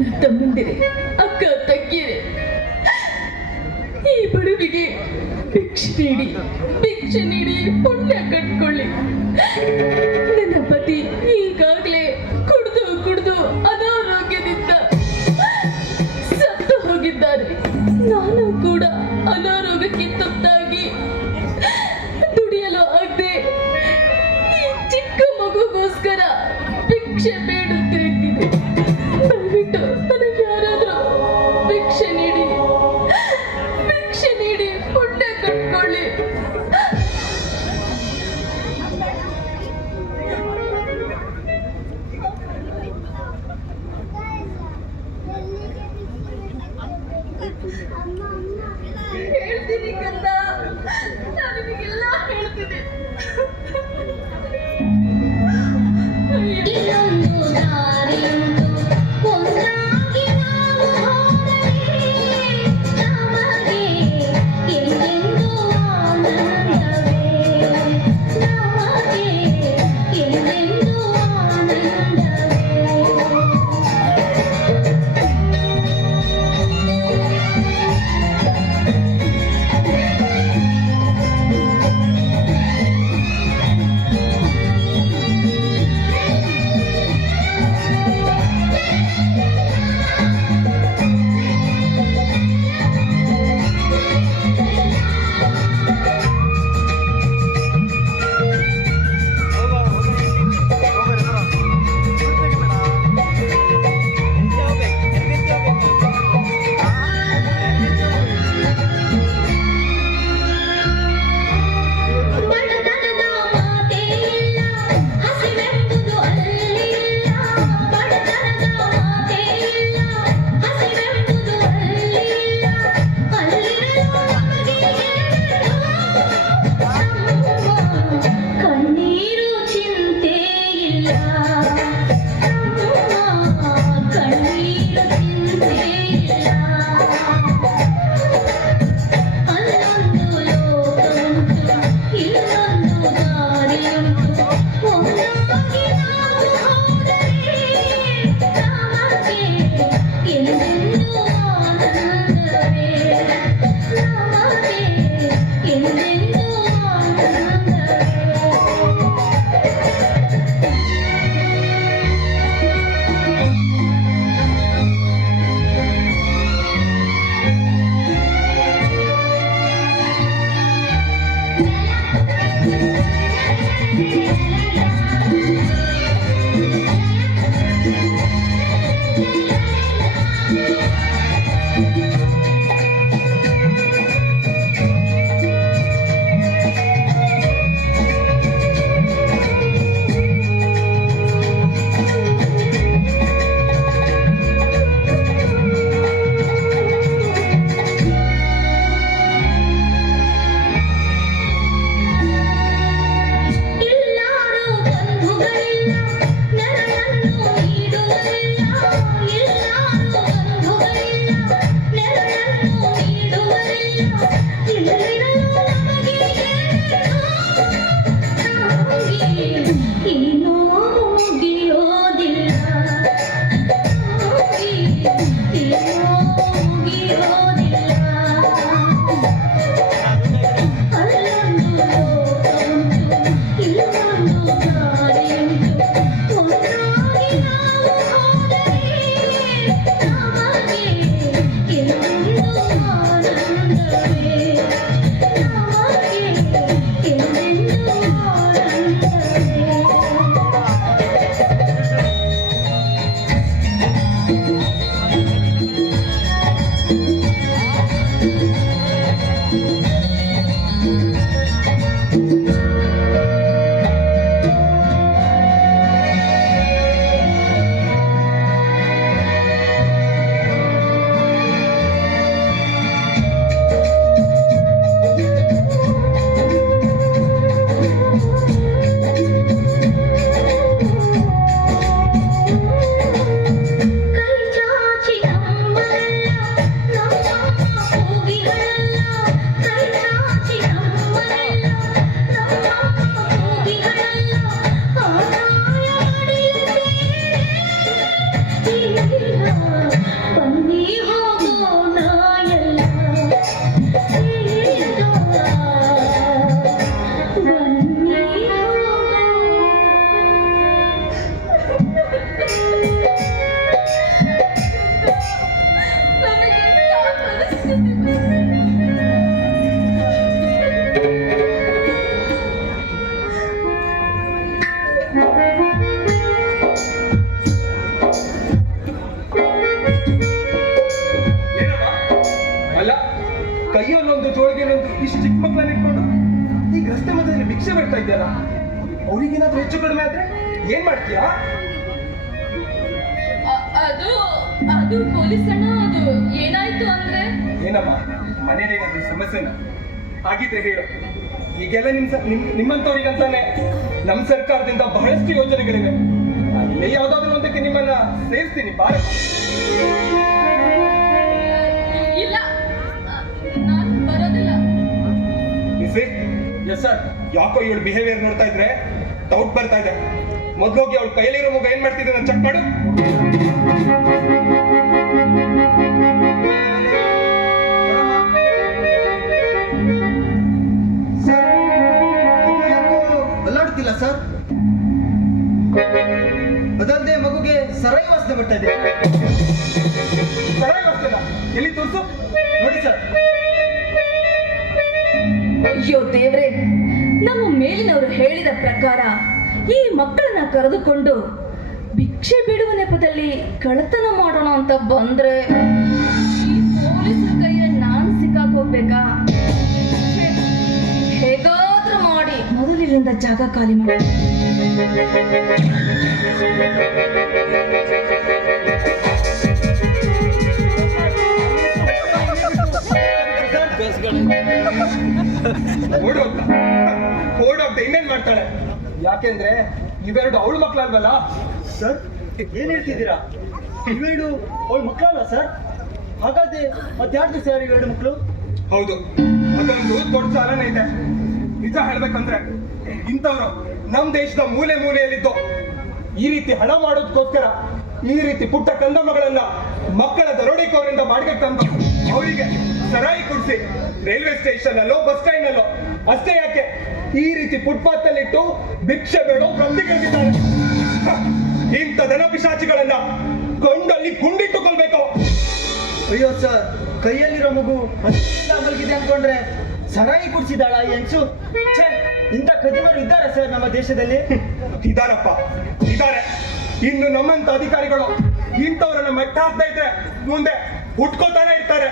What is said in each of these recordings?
ಅಣ್ಣ ತಮ್ಮಂದಿರೇ, ಅಕ್ಕ ತಂಗಿಯರೇ, ಈ ಬಡವಿಗೆ ಭಿಕ್ಷೆ ನೀಡಿ ಪುಣ್ಯ ಕಟ್ಕೊಳ್ಳಿ. ನನ್ನ ಪತಿ ಈಗಾಗಲೇ ಕುಡಿದು ಅನಾರೋಗ್ಯದಿಂದ ಸತ್ತು ಹೋಗಿದ್ದಾರೆ. ನಾನು ಕೂಡ ಅನಾರೋಗ್ಯಕ್ಕೆ ತುತ್ತಾಗಿ ದುಡಿಯಲು ಆಗದೆ ಈ ಚಿಕ್ಕ ಮಗುಗೋಸ್ಕರ ಭಿಕ್ಷೆ ಬೇಡುತ್ತಿದ್ದೀನಿ. ದಯವಿಟ್ಟು ನನಗೆ ಯಾರಾದರೂ ಭಿಕ್ಷೆ ನೀಡಿ ಪುಣ್ಯ ಕಟ್ಕೊಳ್ಳಿ. ಹೇಳ್ತೀನಿ ಕಂದ, ನಾನು ನಿಮಗೆಲ್ಲ ಹೇಳ್ತೀನಿ. ಅವ್ರಿಗೇನಾದ್ರೂ ಹೆಚ್ಚು ಕಡಿಮೆ ಆದ್ರೆ ಏನ್ ಮಾಡ್ತೀಯಾ? ಅದು ಅದು ಪೊಲೀಸ್ ಅಣ್ಣ, ಅದು ಏನಾಯ್ತು ಅಂದ್ರೆ ಏನಮ್ಮ, ಮನೇಲಿ ಏನಾದ್ರೂ ಸಮಸ್ಯೆನಾ? ಹಾಗಿದ್ರೆ ಹೇಳು. ಈಗೆಲ್ಲ ನಿಮ್ಮಂತವ್ರಿಗಂತಾನೆ ನಮ್ಮ ಸರ್ಕಾರದಿಂದ ಬಹಳಷ್ಟು ಯೋಜನೆಗಳಿವೆ. ಅಲ್ಲೇ ಯಾವ್ದಾದ್ರು ಒಂದಕ್ಕೆ ನಿಮ್ಮನ್ನ ಸೇರಿಸ್ತೀನಿ ಬಾರ. ಇಲ್ಲ, ನಾನು ಬರೋದಿಲ್ಲ. Yes sir. ಯಾಕೋ ಇವಳು ಬಿಹೇವಿಯರ್ ನೋಡ್ತಾ ಇದ್ರೆ ಡೌಟ್ ಬರ್ತಾ ಇದೆ. ಮೊದ್ಲೋಗಿ ಅವಳು ಕೈಯಲ್ಲಿರೋ ಮಗು ಏನ್ ಮಾಡ್ತಿದ್ದೆ ನಾನು ಚೆಕ್ ಮಾಡು. ಅಲ್ಲಾಡ್ತಿಲ್ಲ ಸರ್. ಅದಲ್ಲದೆ ಮಗುಗೆ ಸರಾಯಿ ವಾಸನೆ ಬರ್ತಾ ಇದೆ. ಸರಾಯಿ ವಾಸನೆ ಎಲ್ಲಿ ತೋರಿಸು ನೋಡಿ ಸರ್. ಅಯ್ಯೋ ದೇವ್ರೆ, ನಮ್ಮ ಮೇಲಿನವರು ಹೇಳಿದ ಪ್ರಕಾರ ಈ ಮಕ್ಕಳನ್ನ ಕರೆದುಕೊಂಡು ಭಿಕ್ಷೆ ಬಿಡುವ ನೆಪದಲ್ಲಿ ಕಳ್ಳತನ ಮಾಡೋಣ ಅಂತ ಬಂದ್ರೆ ಈ ಪೊಲೀಸರ ಕೈಯಲ್ಲಿ ನಾನು ಸಿಕ್ಕಾಕೋಗ್ಬೇಕಾ? ಹೇಗಾದ್ರೂ ಮಾಡಿ ಮೊದಲಿನಿಂದ ಜಾಗ ಖಾಲಿ ಮಾಡಿ. ಓಡೋಗ್ತಾ ಇನ್ನೇನ್ ಮಾಡ್ತಾಳೆ? ಯಾಕೆಂದ್ರೆ ಇವೆರಡು ಅವಳು ಮಕ್ಕಳಲ್ವಲ್ಲ ಸರ್. ಏನ್ ಹೇಳ್ತಿದ್ದೀರಾ? ಇವೆರಡು ಅವಳ ಮಕ್ಕಳಲ್ಲ ಸರ್? ಹಾಗಾದ್ರೆ ಮತ್ತಾರ್ದು ಸರ್ ಇವೆರಡು ಮಕ್ಕಳು? ಹೌದು, ಅದೊಂದು ದೊಡ್ಡ ಸಾಲನೇ ಇದೆ. ನಿಜ ಹೇಳ್ಬೇಕಂದ್ರೆ ಇಂಥವ್ರು ನಮ್ ದೇಶದ ಮೂಲೆ ಮೂಲೆಯಲ್ಲಿದ್ದು ಈ ರೀತಿ ಹಣ ಮಾಡೋದಕ್ಕೋಸ್ಕರ ಈ ರೀತಿ ಪುಟ್ಟ ಕಂದ ಮಗಳನ್ನ ಮಕ್ಕಳ ದರೋಡೆಕೋರಿಂದ ಬಾಡಿಗೆ ತಂದು ಅವರಿಗೆ ಸರಾಯಿ ಕುಡಿಸಿ ರೈಲ್ವೆ ಸ್ಟೇಷನ್ ಅಲ್ಲೋ ಬಸ್ ಸ್ಟ್ಯಾಂಡ್ ಅಲ್ಲೋ ಅಷ್ಟೇ ಯಾಕೆ ಈ ರೀತಿ ಫುಟ್ಪಾತ್ ಅಲ್ಲಿಟ್ಟು ಭಿಕ್ಷೆ ಬೇಡೋ ಪ್ರತಿಗಳಿದ್ದಾರೆ. ಇಂಥ ದನ ಪಿಶಾಚಿಗಳನ್ನ ಕೊಂಡಲ್ಲಿ ಗುಂಡಿಟ್ಟುಕೊಳ್ಬೇಕು. ಅಯ್ಯೋ ಸರ್, ಕೈಯಲ್ಲಿರೋ ಮಗು ಮಲಗಿದೆ ಅನ್ಕೊಂಡ್ರೆ ಸರಾಯಿ ಕುಡಿಸಿದಾಳ ಹೆಂಗ್ಸು? ಇಂಥ ಕದಿಮರು ಇದ್ದಾರೆ ಸರ್ ನಮ್ಮ ದೇಶದಲ್ಲಿ? ಇದಾರಪ್ಪ, ಇದ್ದಾರೆ. ಇನ್ನು ನಮ್ಮಂತ ಅಧಿಕಾರಿಗಳು ಇಂಥವರನ್ನ ಮಟ್ಟ ಹಾಕ್ತಾ ಇದ್ರೆ ಮುಂದೆ ಹುಟ್ಕೋತಾನೆ ಇರ್ತಾರೆ.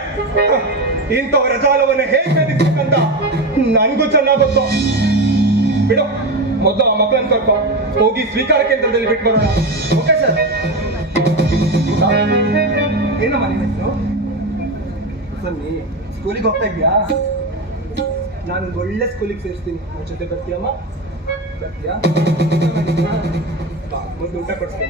ಇಂಥವರ ಜಾಲವನ್ನು ಹೇಗೆ ಬೇಧಿಸ್ಬೇಕಂತ ನನ್ಗೂ ಚೆನ್ನಾಗ್ ಗೊತ್ತು. ಬಿಡು, ಮೊದಲು ಆ ಮಕ್ಕಳನ್ನ ಕರ್ಕೊ ಹೋಗಿ ಸ್ವೀಕಾರ ಕೇಂದ್ರದಲ್ಲಿ ಬಿಟ್ಟು ಬರೋಣ. Okay sir. ಏನಮ್ಮ ನಿನ್ನ ಹೆಸರು? ಸನ್ನಿ, ಸ್ಕೂಲಿಗೆ ಹೋಗ್ತಾ ಇದೆಯಾ? ನಾನು ಒಳ್ಳೆ ಸ್ಕೂಲಿಗೆ ಸೇರಿಸ್ತೀನಿ. ನನ್ನ ಜೊತೆ ಬರ್ತೀಯಮ್ಮ? ಬರ್ತೀಯಾ? ಮೊದಲು ಊಟ ಕೊಡ್ತೀನಿ.